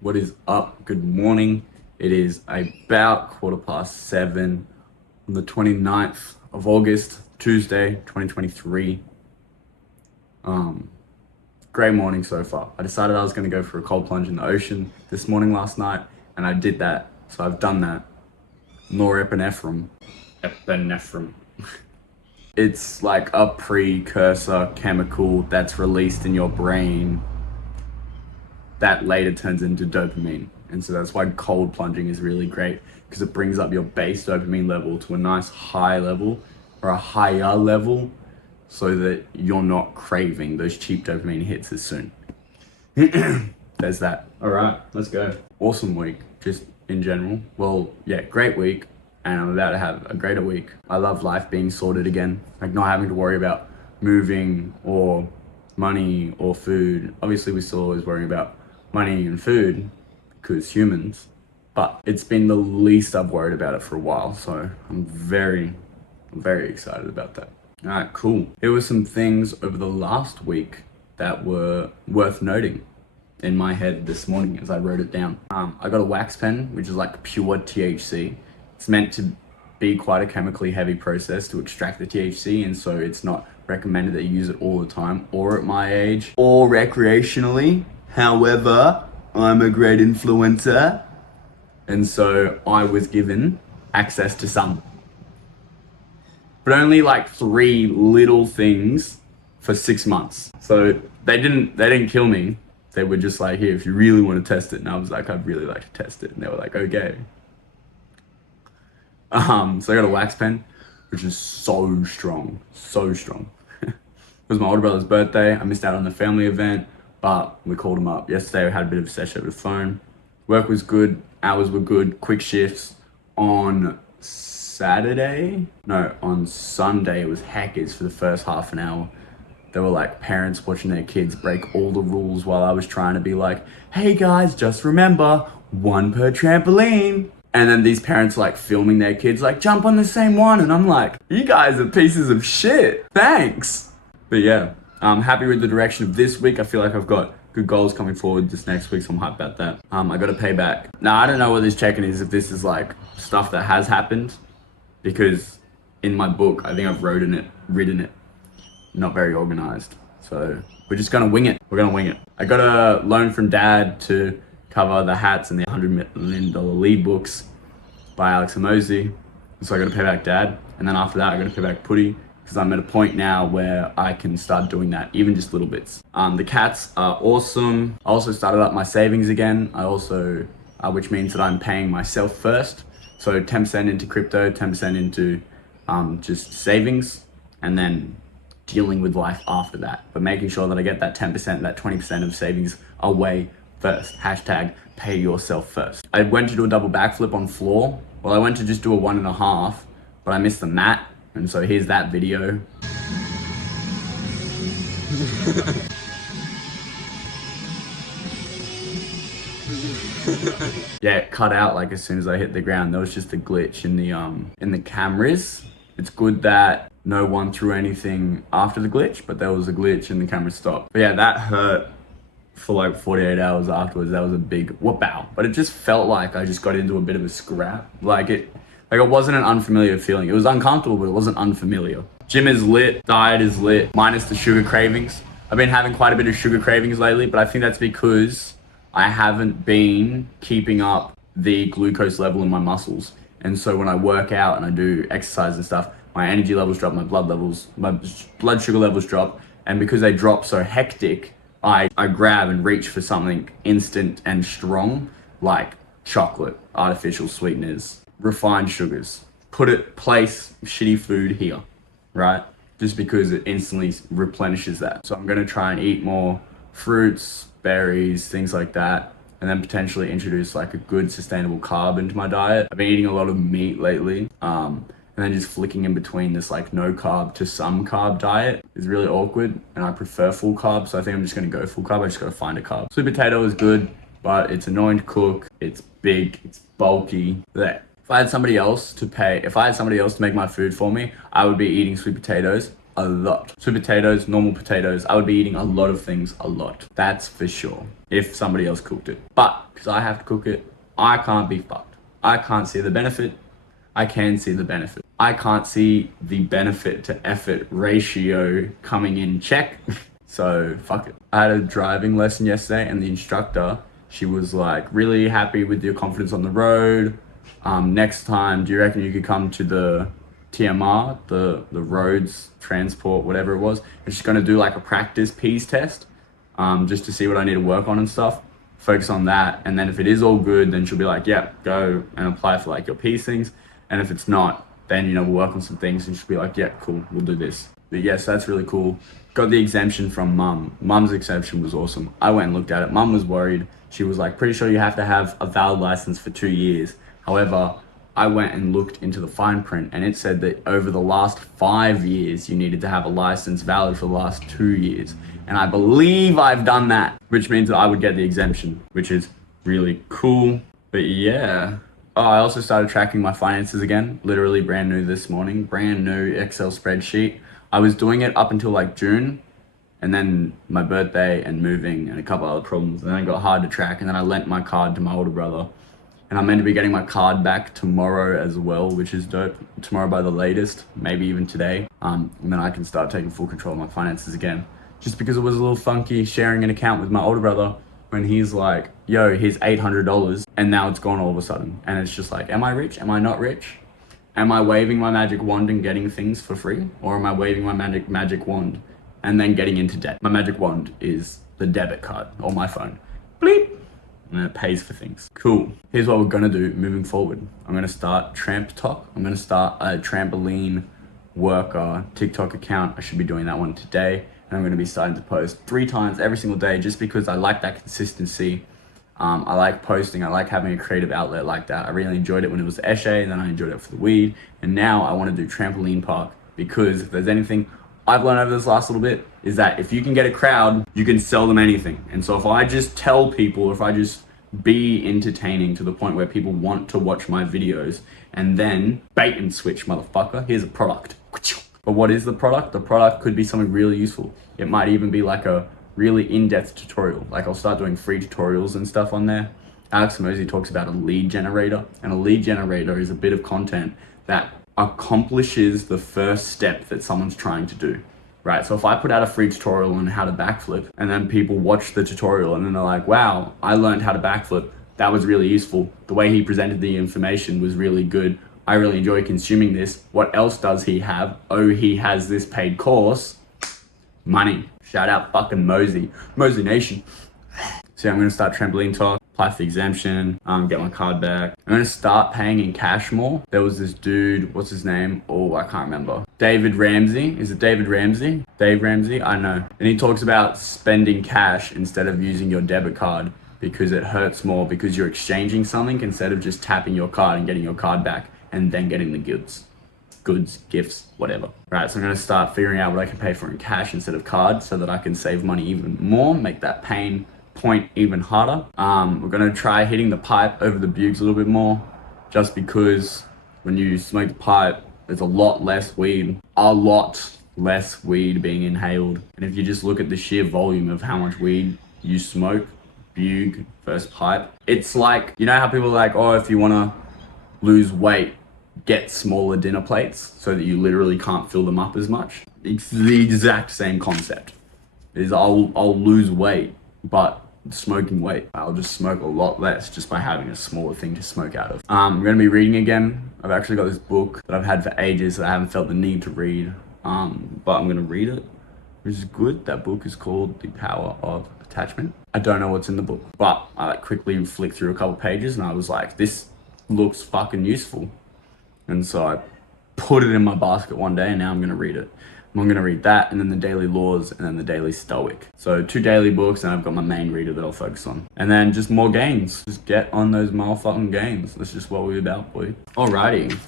What is up? Good morning. It is about 7:15 on the 29th of August, Tuesday, 2023. Great morning so far. I decided I was going to go for a cold plunge in the ocean this morning last night, and I did that. So I've done that. Norepinephrine. Epinephrine. It's like a precursor chemical that's released in your brain that later turns into dopamine. And so that's why cold plunging is really great, because it brings up your base dopamine level to a nice high level or a higher level so that you're not craving those cheap dopamine hits as soon. There's that. All right, let's go. Awesome week, just in general. Well, yeah, great week. And I'm about to have a greater week. I love life being sorted again, like not having to worry about moving or money or food. Obviously, we still always worry about money and food because humans, but it's been the least I've worried about it for a while. So I'm very excited about that. All right, cool. Here were some things over the last week that were worth noting in my head this morning as I wrote it down. I got a wax pen, which is like pure THC. It's meant to be quite a chemically heavy process to extract the THC, and so it's not recommended that you use it all the time or at my age or recreationally. However, I'm a great influencer, and so I was given access to some. But only like 3 little things for 6 months. So they didn't kill me. They were just like, here, if you really want to test it. And I was like, I'd really like to test it. And they were like, okay. So I got a wax pen, which is so strong. It was my older brother's birthday. I missed out on the family event, but we called him up yesterday. We had a bit of a session over the phone. Work was good, hours were good, quick shifts. On Sunday, it was hackers for the first half an hour. There were like parents watching their kids break all the rules while I was trying to be like, hey guys, just remember, 1 per trampoline. And then these parents like filming their kids like, jump on the same one. And I'm like, you guys are pieces of shit. Thanks. But yeah, I'm happy with the direction of this week. I feel like I've got good goals coming forward this next week, so I'm hyped about that. I got to pay back. Now, I don't know what this check-in is, if this is like stuff that has happened, because in my book, I think I've written it, not very organized. So we're just gonna wing it. I got a loan from Dad to cover the hats and the $100 million lead books by Alex Hormozi. So I got to pay back Dad, and then after that I got to pay back Putty, because I'm at a point now where I can start doing that, even just little bits. The cats are awesome. I also started up my savings again. Which means that I'm paying myself first. So 10% into crypto, 10% into just savings, and then dealing with life after that. But making sure that I get that 10%, that 20% of savings away first. Hashtag pay yourself first. I went to do a double backflip on floor. Well, I went to just do a 1.5, but I missed the mat. And so here's that video. Yeah, it cut out like as soon as I hit the ground. There was just a glitch in the cameras. It's good that no one threw anything after the glitch, but there was a glitch and the camera stopped. But yeah, that hurt for like 48 hours afterwards. That was a big whoop-ow. But it just felt like I just got into a bit of a scrap. Like it wasn't an unfamiliar feeling. It was uncomfortable, but it wasn't unfamiliar. Gym is lit, diet is lit, minus the sugar cravings. I've been having quite a bit of sugar cravings lately, but I think that's because I haven't been keeping up the glucose level in my muscles. And so when I work out and I do exercise and stuff, my energy levels drop, my blood sugar levels drop. And because they drop so hectic, I grab and reach for something instant and strong, like chocolate, artificial sweeteners, refined sugars. Place shitty food here, right? Just because it instantly replenishes that. So I'm gonna try and eat more fruits, berries, things like that, and then potentially introduce like a good sustainable carb into my diet. I've been eating a lot of meat lately, and then just flicking in between this like no carb to some carb diet is really awkward, and I prefer full carb, so I think I'm just gonna go full carb. I just gotta find a carb. Sweet potato is good, but it's annoying to cook, it's big, it's bulky. If I had somebody else to make my food for me, I would be eating sweet potatoes a lot. Sweet potatoes, normal potatoes. I would be eating a lot of things a lot. That's for sure. If somebody else cooked it. But because I have to cook it, I can't be fucked. I can't see the benefit. I can see the benefit. I can't see the benefit to effort ratio coming in check. So fuck it. I had a driving lesson yesterday and the instructor, she was like really happy with your confidence on the road. Next time, do you reckon you could come to the TMR, the roads, transport, whatever it was? And she's gonna do like a practice P's test, just to see what I need to work on and stuff. Focus on that. And then if it is all good, then she'll be like, yeah, go and apply for like your P's things. And if it's not, then, we'll work on some things and she'll be like, yeah, cool, we'll do this. But yes, that's really cool. Got the exemption from mum. Mum's exemption was awesome. I went and looked at it. Mum was worried. She was like, pretty sure you have to have a valid license for 2 years. However, I went and looked into the fine print and it said that over the last 5 years, you needed to have a license valid for the last 2 years. And I believe I've done that, which means that I would get the exemption, which is really cool. But yeah. Oh, I also started tracking my finances again, literally brand new this morning, brand new Excel spreadsheet. I was doing it up until like June, and then my birthday and moving and a couple other problems, and then it got hard to track, and then I lent my card to my older brother. And I'm meant to be getting my card back tomorrow as well, which is dope. Tomorrow by the latest, maybe even today. And then I can start taking full control of my finances again. Just because it was a little funky sharing an account with my older brother when he's like, yo, here's $800, and now it's gone all of a sudden. And it's just like, am I rich? Am I not rich? Am I waving my magic wand and getting things for free? Or am I waving my magic wand and then getting into debt? My magic wand is the debit card or my phone. Bleep. And it pays for things. Cool. Here's what we're gonna do moving forward. I'm gonna start Tramp Talk. I'm gonna start a trampoline worker TikTok account. I should be doing that one today. And I'm gonna be starting to post 3 times every single day just because I like that consistency. I like posting. I like having a creative outlet like that. I really enjoyed it when it was Eshe, and then I enjoyed it for the weed. And now I wanna do trampoline park because if there's anything I've learned over this last little bit is that if you can get a crowd, you can sell them anything. And so if I just tell people, or if I just be entertaining to the point where people want to watch my videos and then bait and switch, motherfucker, here's a product. But what is the product? The product could be something really useful. It might even be like a really in-depth tutorial. Like I'll start doing free tutorials and stuff on there. Alex Mosey talks about a lead generator, and a lead generator is a bit of content that accomplishes the first step that someone's trying to do, right? So if I put out a free tutorial on how to backflip and then people watch the tutorial and then they're like, wow, I learned how to backflip. That was really useful. The way he presented the information was really good. I really enjoy consuming this. What else does he have? Oh, he has this paid course. Money. Shout out fucking Mosey. Mosey Nation. So yeah, I'm gonna start Trampoline Talk, apply for the exemption, get my card back. I'm gonna start paying in cash more. There was this dude, what's his name? Oh, I can't remember. David Ramsey. Is it David Ramsey? Dave Ramsey? I know. And he talks about spending cash instead of using your debit card because it hurts more because you're exchanging something instead of just tapping your card and getting your card back and then getting the goods, gifts, whatever. Right, so I'm gonna start figuring out what I can pay for in cash instead of card so that I can save money even more, make that pain point even harder. We're gonna try hitting the pipe over the bugs a little bit more, just because when you smoke the pipe, there's a lot less weed being inhaled. And if you just look at the sheer volume of how much weed you smoke, bug, first pipe, it's like, you know how people are like, oh, if you wanna lose weight, get smaller dinner plates so that you literally can't fill them up as much. It's the exact same concept. Is I'll lose weight, but smoking weight, I'll just smoke a lot less just by having a smaller thing to smoke out of. I'm gonna be reading again. I've actually got this book that I've had for ages that I haven't felt the need to read, but I'm gonna read it, which is good. That book is called The Power of Attachment. I don't know what's in the book, but I like quickly flicked through a couple pages and I was like, this looks fucking useful. And so I put it in my basket one day and now I'm gonna read it. I'm gonna read that and then the Daily Laws and then the Daily Stoic. So 2 daily books and I've got my main reader that I'll focus on. And then just more gains. Just get on those motherfucking gains. That's just what we're about, boy. Alrighty.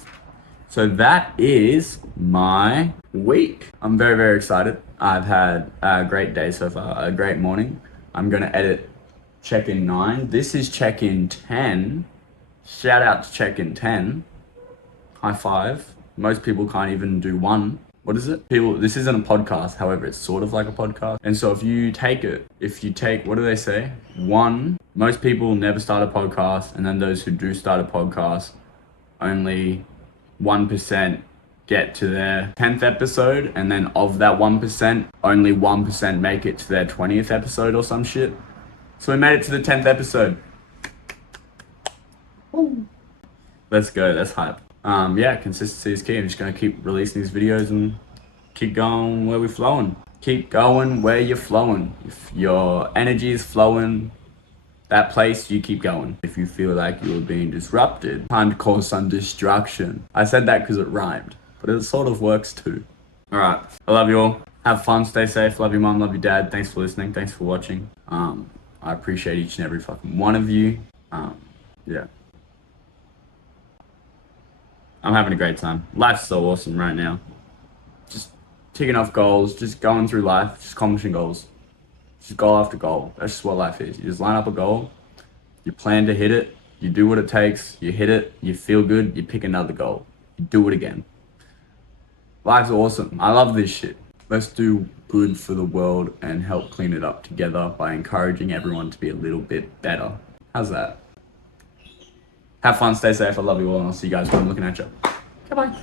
So that is my week. I'm very, very excited. I've had a great day so far, a great morning. I'm gonna edit check-in 9. This is check-in 10. Shout out to check-in 10. High five. Most people can't even do 1, what is it? People, this isn't a podcast, however, it's sort of like a podcast. And so if you take, what do they say? Most people never start a podcast, and then those who do start a podcast, only 1% get to their 10th episode, and then of that 1%, only 1% make it to their 20th episode or some shit. So we made it to the 10th episode. Ooh. Let's go, that's hype. Yeah, consistency is key. I'm just gonna keep releasing these videos and keep going where we're flowing. Keep going where you're flowing. If your energy is flowing that place, you keep going. If you feel like you're being disrupted, time to cause some destruction. I said that because it rhymed, but it sort of works too. All right, I love you all. Have fun, stay safe. Love your mom, love your dad. Thanks for listening, thanks for watching. I appreciate each and every fucking one of you. Yeah. I'm having a great time. Life's so awesome right now. Just ticking off goals, just going through life, just accomplishing goals. Just goal after goal. That's just what life is. You just line up a goal, you plan to hit it, you do what it takes, you hit it, you feel good, you pick another goal, you do it again. Life's awesome. I love this shit. Let's do good for the world and help clean it up together by encouraging everyone to be a little bit better. How's that? Have fun, stay safe. I love you all, and I'll see you guys when I'm looking at you. Goodbye.